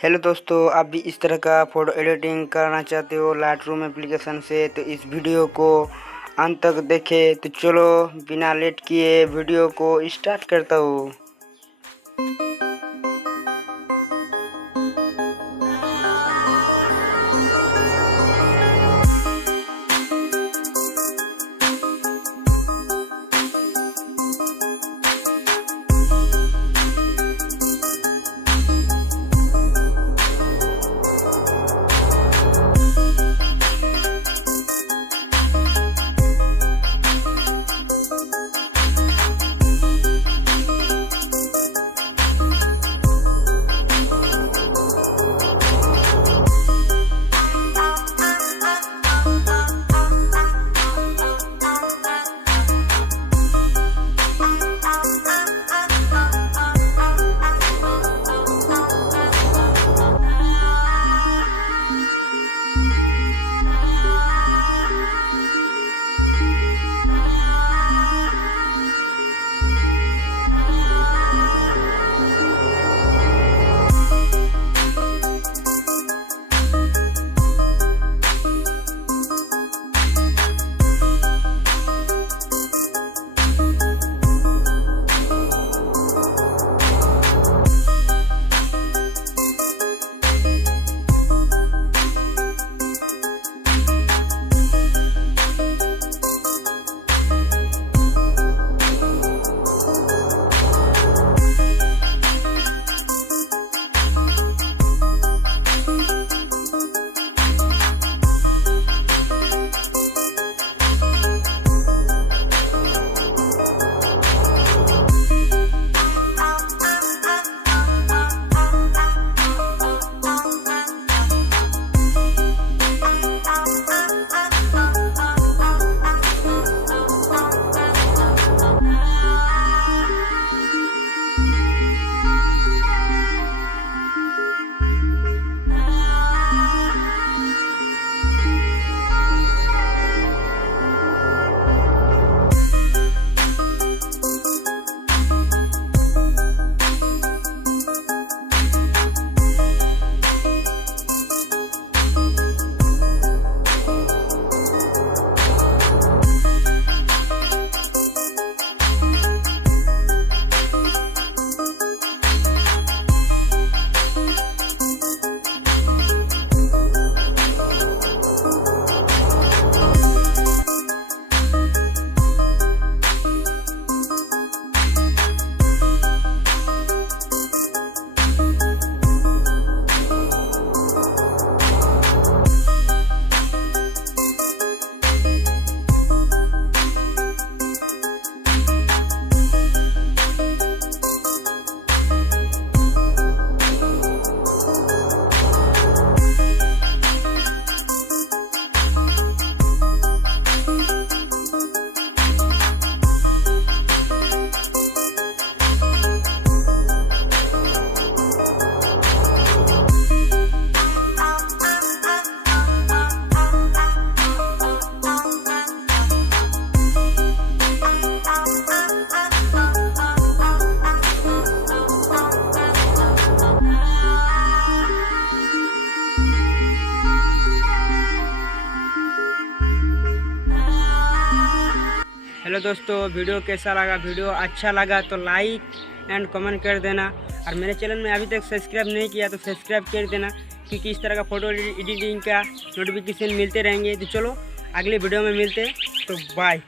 हेलो दोस्तों, आप भी इस तरह का फ़ोटो एडिटिंग करना चाहते हो लाइटरूम एप्लीकेशन से तो इस वीडियो को अंत तक देखें। तो चलो बिना लेट किए वीडियो को स्टार्ट करता हूँ। हेलो दोस्तों, वीडियो कैसा लगा? वीडियो अच्छा लगा तो लाइक एंड कमेंट कर देना। और मेरे चैनल में अभी तक सब्सक्राइब नहीं किया तो सब्सक्राइब कर देना, क्योंकि इस तरह का फ़ोटो एडिटिंग का नोटिफिकेशन मिलते रहेंगे। तो चलो अगले वीडियो में मिलते हैं, तो बाय।